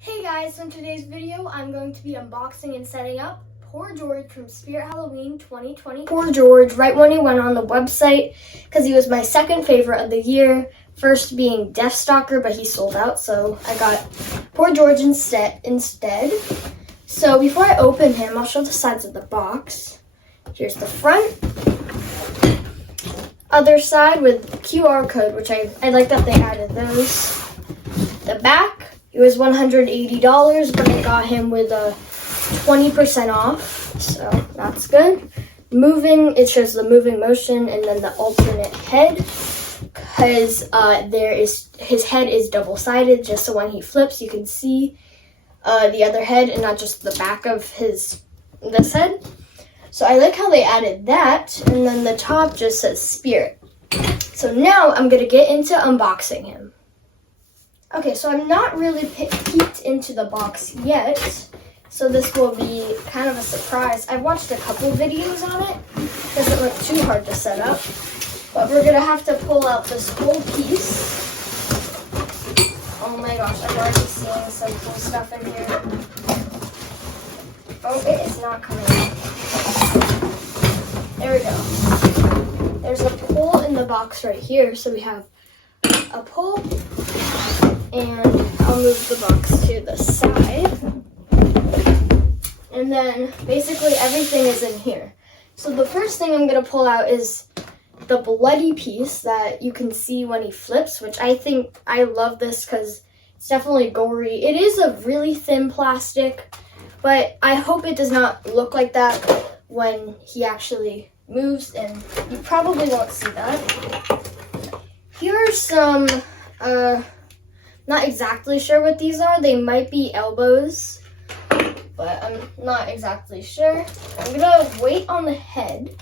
Hey guys, so in today's video, I'm going to be unboxing and setting up Poor George from Spirit Halloween 2020. Poor George, right when he went on the website, because he was my second favorite of the year. First being Deathstalker, but he sold out, so I got Poor George instead. So before I open him, I'll show the sides of the box. Here's the front. Other side with QR code, which I like that they added those. The back. It was $180, but I got him with a 20% off, so that's good. Moving, it shows the moving motion and then the alternate head, because his head is double-sided, just so when he flips, you can see the other head and not just the back of this head. So I like how they added that, and then the top just says Spirit. So now I'm gonna get into unboxing him. Okay, so I'm not really peeked into the box yet, so this will be kind of a surprise. I've watched a couple videos on it. Doesn't look too hard to set up, but we're gonna have to pull out this whole piece. Oh my gosh, I'm already seeing some cool stuff in here. Oh, it is not coming out. There we go. There's a pull in the box right here, so we have a pull. And I'll move the box to the side. And then basically everything is in here. So the first thing I'm going to pull out is the bloody piece that you can see when he flips, which I love this because it's definitely gory. It is a really thin plastic, but I hope it does not look like that when he actually moves, and you probably won't see that. Here are some, not exactly sure what these are. They might be elbows, but I'm not exactly sure. I'm gonna wait on the head.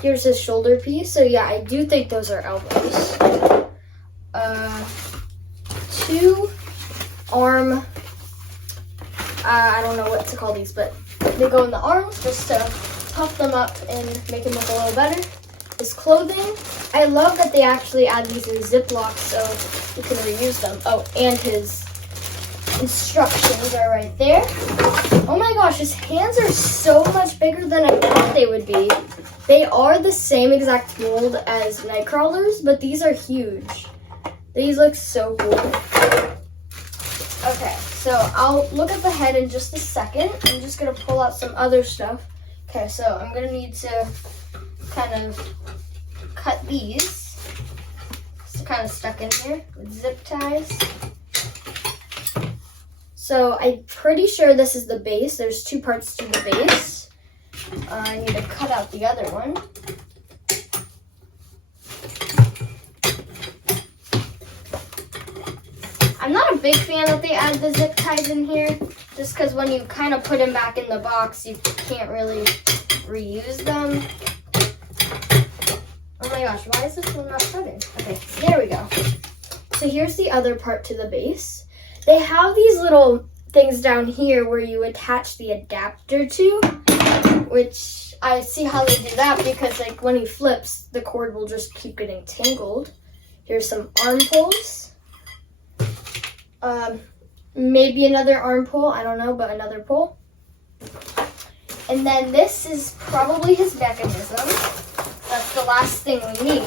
Here's his shoulder piece. So yeah, I do think those are elbows. Two arm, I don't know what to call these, but they go in the arms just to puff them up and make them look a little better. His clothing, I love that they actually add these in Ziplocs so you can reuse them. Oh, and his instructions are right there. Oh my gosh, his hands are so much bigger than I thought they would be. They are the same exact mold as Nightcrawler's, but these are huge. These look so cool. Okay, so I'll look at the head in just a second. I'm just gonna pull out some other stuff. Okay, so I'm gonna need to kind of cut these. It's kind of stuck in here with zip ties. So I'm pretty sure this is the base. There's two parts to the base. I need to cut out the other one. I'm not a big fan that they add the zip ties in here, just because when you kind of put them back in the box, you can't really reuse them. Oh my gosh, why is this one not cutting? Okay, there we go. So here's the other part to the base. They have these little things down here where you attach the adapter to, which I see how they do that because like when he flips, the cord will just keep getting tangled. Here's some arm pulls. Maybe another arm pull, I don't know, but another pull. And then this is probably his mechanism. That's the last thing we need.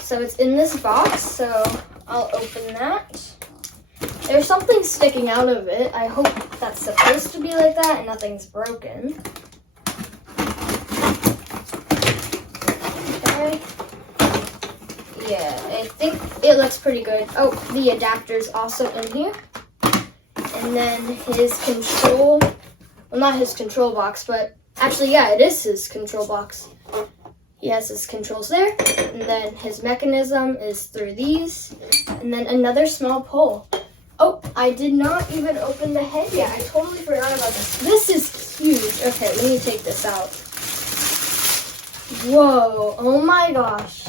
So it's in this box, so I'll open that. There's something sticking out of it. I hope that's supposed to be like that and nothing's broken. Okay. Yeah, I think it looks pretty good. Oh, the adapter's also in here. And then his control, well, not his control box, but actually, yeah, it is his control box. He has his controls there, and then his mechanism is through these, and then another small pole. Oh, I did not even open the head yet. I totally forgot about this. This is huge. Okay, let me take this out. Whoa, oh my gosh.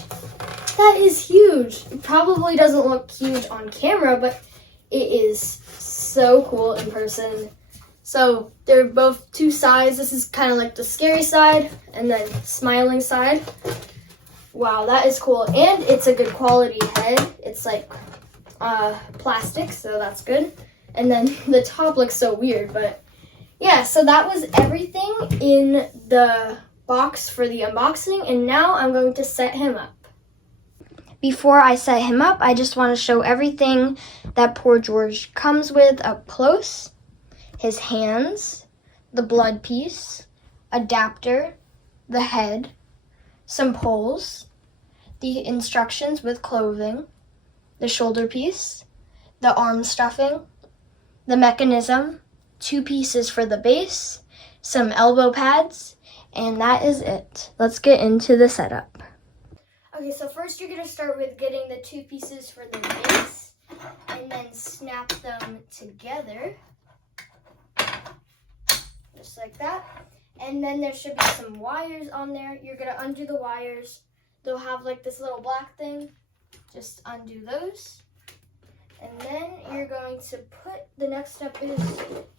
That is huge. It probably doesn't look huge on camera, but it is so cool in person. So they're both two sides. This is kind of like the scary side and then smiling side. Wow, that is cool. And it's a good quality head. It's like plastic, so that's good. And then the top looks so weird, but yeah, so that was everything in the box for the unboxing, and now I'm going to set him up. Before I set him up, I just want to show everything that poor George comes with up close. His hands, the blood piece, adapter, the head, some poles, the instructions with clothing, the shoulder piece, the arm stuffing, the mechanism, 2 pieces for the base, some elbow pads, and that is it. Let's get into the setup. Okay, so first you're going to start with getting the 2 pieces for the base, and then snap them together, just like that. And then there should be some wires on there. You're going to undo the wires. They'll have like this little black thing. Just undo those. And then you're going to put, the next step is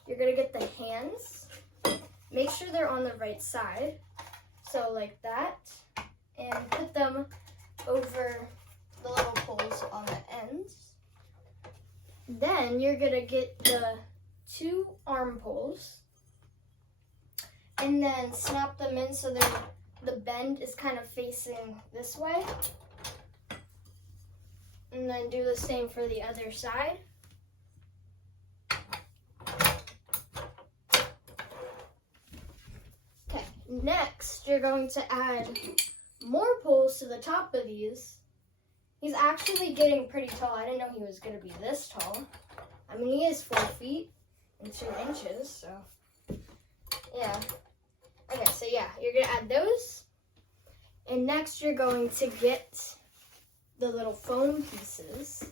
you're going to get the hands. Make sure they're on the right side. So like that. And put them over the little poles on the ends. Then you're going to get the 2 arm poles. And then snap them in so the bend is kind of facing this way. And then do the same for the other side. Okay, next you're going to add more poles to the top of these. He's actually getting pretty tall. I didn't know he was going to be this tall. I mean, he is 4 feet and 2 inches, so yeah. Okay, so yeah, you're going to add those. And next you're going to get the little foam pieces.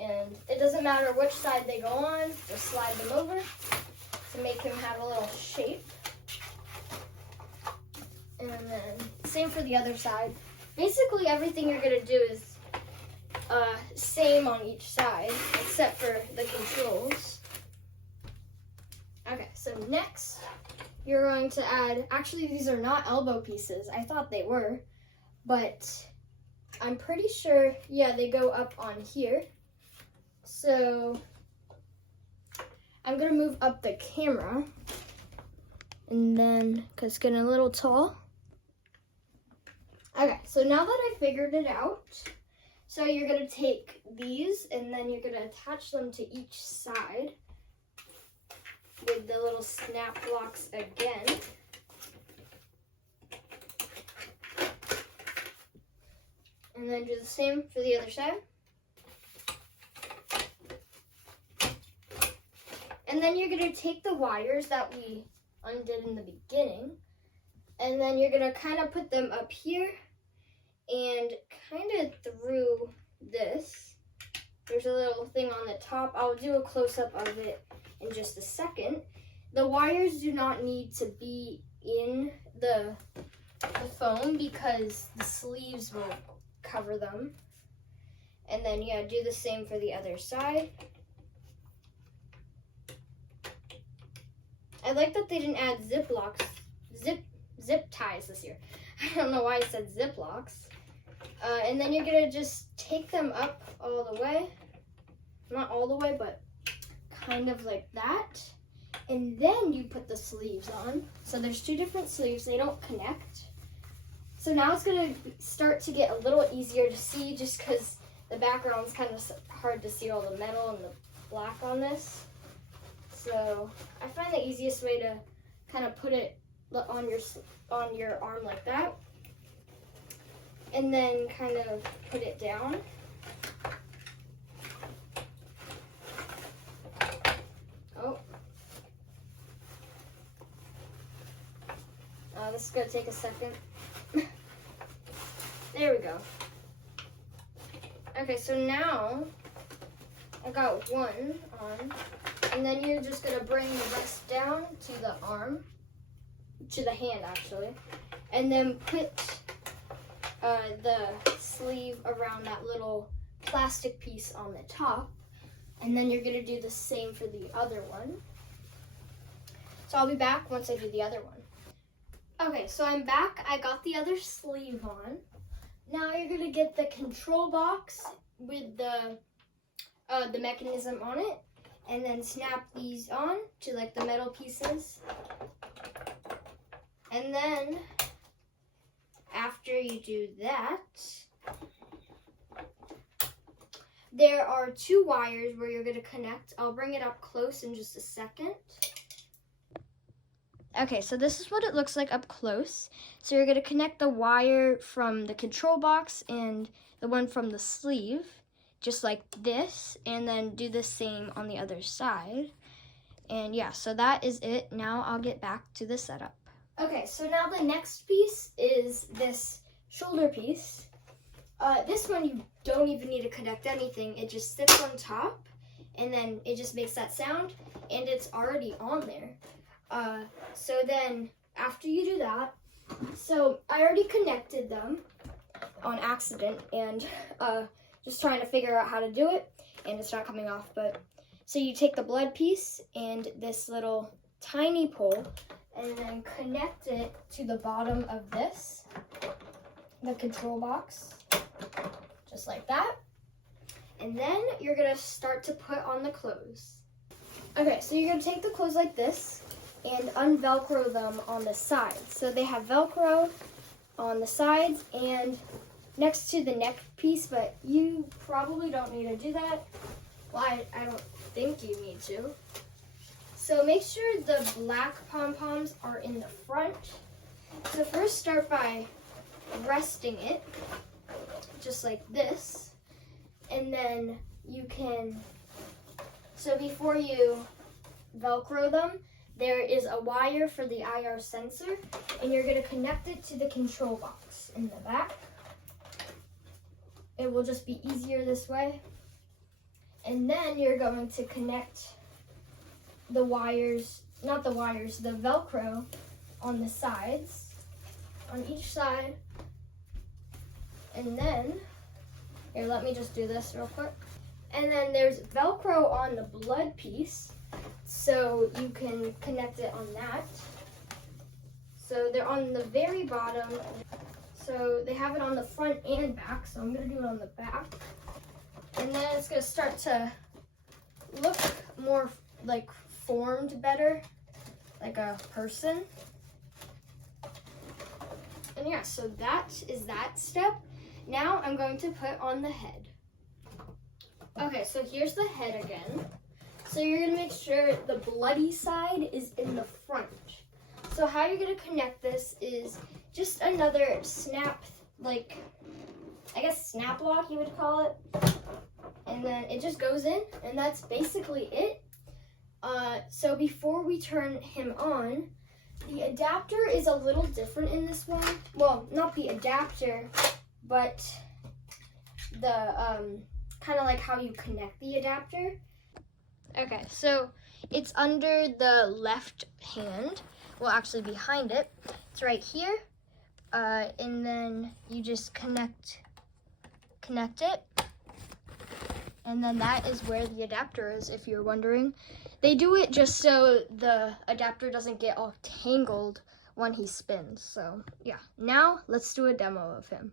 And it doesn't matter which side they go on, just slide them over to make him have a little shape. And then same for the other side. Basically everything you're going to do is same on each side, except for the controls. Okay, so next you're going to add, actually these are not elbow pieces. I thought they were, but I'm pretty sure, yeah, they go up on here. So I'm going to move up the camera, and then, because it's getting a little tall. Okay, so now that I figured it out, so you're going to take these, and then you're going to attach them to each side with the little snap blocks again. And then do the same for the other side. And then you're going to take the wires that we undid in the beginning, and then you're going to kind of put them up here and kind of through this. There's a little thing on the top. I'll do a close-up of it in just a second. The wires do not need to be in the foam because the sleeves will cover them. And then yeah, do the same for the other side. I like that they didn't add zip ties this year. I don't know why I said zip locks. And then you're gonna just take them up all the way. Not all the way, but kind of like that. And then you put the sleeves on. So there's 2 different sleeves, they don't connect. So now it's gonna start to get a little easier to see just because the background's kind of hard to see all the metal and the black on this. So I find the easiest way to kind of put it on your arm like that, and then kind of put it down. Oh, this is gonna take a second. There we go. Okay, so now I got one on, and then you're just gonna bring the rest down to the arm, to the hand actually, and then put the sleeve around that little plastic piece on the top, and then you're gonna do the same for the other one. So I'll be back once I do the other one. Okay, so I'm back. I got the other sleeve on. Now you're gonna get the control box with the mechanism on it, and then snap these on to like the metal pieces. And then after you do that, there are 2 wires where you're going to connect. I'll bring it up close in just a second. Okay, so this is what it looks like up close. So you're going to connect the wire from the control box and the one from the sleeve, just like this, and then do the same on the other side. And yeah, so that is it. Now I'll get back to the setup. Okay, so now the next piece is this shoulder piece. This one you don't even need to connect anything. It just sits on top, and then it just makes that sound, and it's already on there. So then after you do that, so I already connected them on accident, and just trying to figure out how to do it, and it's not coming off. But so you take the blood piece and this little tiny pole, and then connect it to the bottom of this, the control box, just like that. And then you're gonna start to put on the clothes. Okay, so you're gonna take the clothes like this and unvelcro them on the sides. So they have Velcro on the sides and next to the neck piece, but you probably don't need to do that. Well, I don't think you need to. So make sure the black pom-poms are in the front. So first start by resting it, just like this. And then you can, so before you Velcro them, there is a wire for the IR sensor, and you're gonna connect it to the control box in the back. It will just be easier this way. And then you're going to connect the wires, not the wires, the Velcro on the sides, on each side. And then, here, let me just do this real quick. And then there's Velcro on the blood piece, so you can connect it on that. So they're on the very bottom. So they have it on the front and back, so I'm gonna do it on the back. And then it's gonna start to look more like formed better, like a person. And yeah, so that is that step. Now I'm going to put on the head. Okay, so here's the head again. So you're gonna make sure the bloody side is in the front. So how you're gonna connect this is just another snap, like, I guess snap lock you would call it. And then it just goes in, and that's basically it. So before we turn him on, the adapter is a little different in this one. Well, not the adapter, but the kind of like how you connect the adapter. Okay, so it's under the left hand. Well, actually behind it. It's right here. And then you just connect it. And then that is where the adapter is, if you're wondering. They do it just so the adapter doesn't get all tangled when he spins. So yeah, now let's do a demo of him.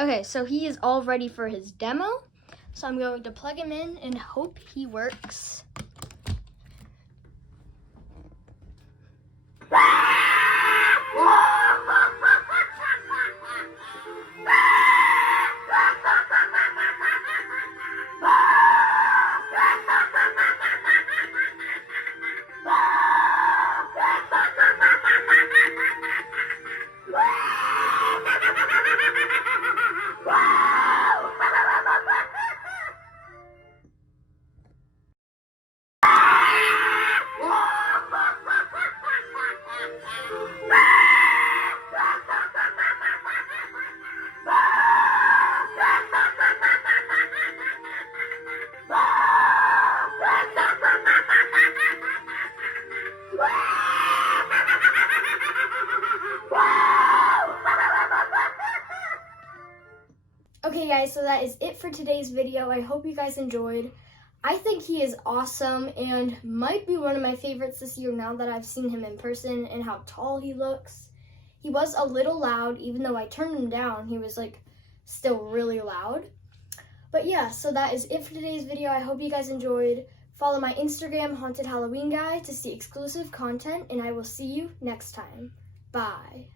Okay, so he is all ready for his demo. So I'm going to plug him in and hope he works. Okay guys, so that is it for today's video. I hope you guys enjoyed. I think he is awesome and might be one of my favorites this year now that I've seen him in person and how tall he looks. He was a little loud, even though I turned him down, he was like still really loud. But yeah, so that is it for today's video. I hope you guys enjoyed. Follow my Instagram, Haunted Halloween Guy, to see exclusive content, and I will see you next time. Bye.